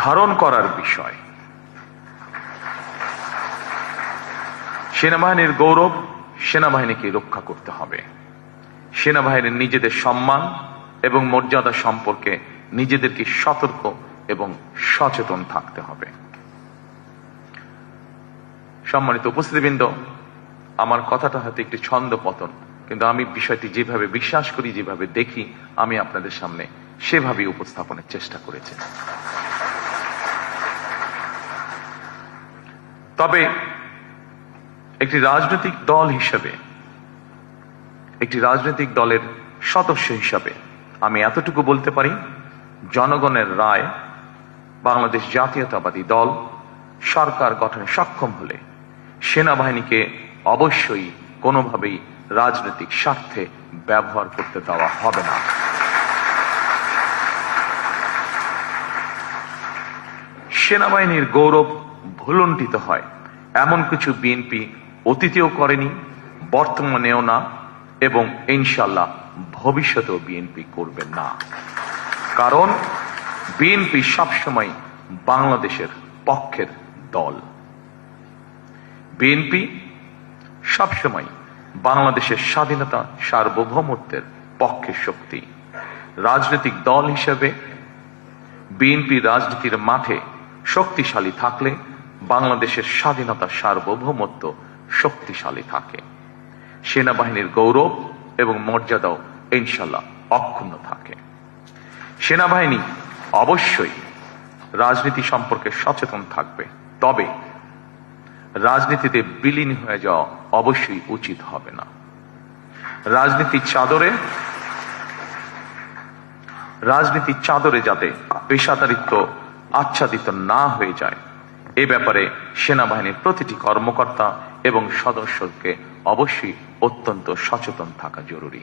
ধারণ করার বিষয়। সেনাবাহিনীর গৌরব, সেনাবাহিনীকে রক্ষা করতে হবে। সেনাবাহিনীর নিজেদের সম্মান এবং মর্যাদা সম্পর্কে নিজেদেরকে সতর্ক এবং সচেতন থাকতে হবে। সম্মানিত উপস্থিতিবৃন্দ, আমার কথাটা হয়তো একটি ছন্দ পতন, কিন্তু আমি বিষয়টি যেভাবে বিশ্বাস করি, যেভাবে দেখি, আমি আপনাদের সামনে সেভাবেই উপস্থাপনের চেষ্টা করেছি। তবে একটি রাজনৈতিক দল হিসেবে, একটি রাজনৈতিক দলের সদস্য হিসাবে আমি এতটুকু বলতে পারি, জনগণের রায় বাংলাদেশ জাতীয়তাবাদী দল সরকার গঠনে সক্ষম হলে সেনাবাহিনীকে অবশ্যই কোনোভাবেই রাজনৈতিক স্বার্থে ব্যবহার করতে দেওয়া হবে না। সেনাবাহিনীর গৌরব ভুলুণ্ঠিত হয় এমন কিছু বিএনপি অতীতেও করেনি, বর্তমানেও না, এবং ইনশাল্লাহ ভবিষ্যতেও বিএনপি করবে না। কারণ বিএনপি সবসময় বাংলাদেশের পক্ষের দল। বিএনপি সবসময় বাংলাদেশের স্বাধীনতা, সার্বভৌমত্বের পক্ষে শক্তি। রাজনৈতিক দল হিসেবে বিএনপি রাজনীতির মাঠে শক্তিশালী থাকলে বাংলাদেশের স্বাধীনতা, সার্বভৌমত্ব শক্তিশালী থাকে। সেনাবাহিনীর গৌরব এবং মর্যাদাও ইনশাল্লাহ অক্ষুণ্ণ থাকে। সেনাবাহিনী অবশ্যই রাজনীতি সম্পর্কে সচেতন থাকবে, তবে রাজনীতিতে বিলীন হয়ে যাওয়া অবশ্যই উচিত হবে না। রাজনীতির চাদরে যাতে পেশাদারিত্ব আচ্ছাদিত না হয়ে যায়, এ ব্যাপারে সেনাবাহিনীর প্রতিটি কর্মকর্তা এবং সদস্যকে অবশ্যই অত্যন্ত সচেতন থাকা জরুরি।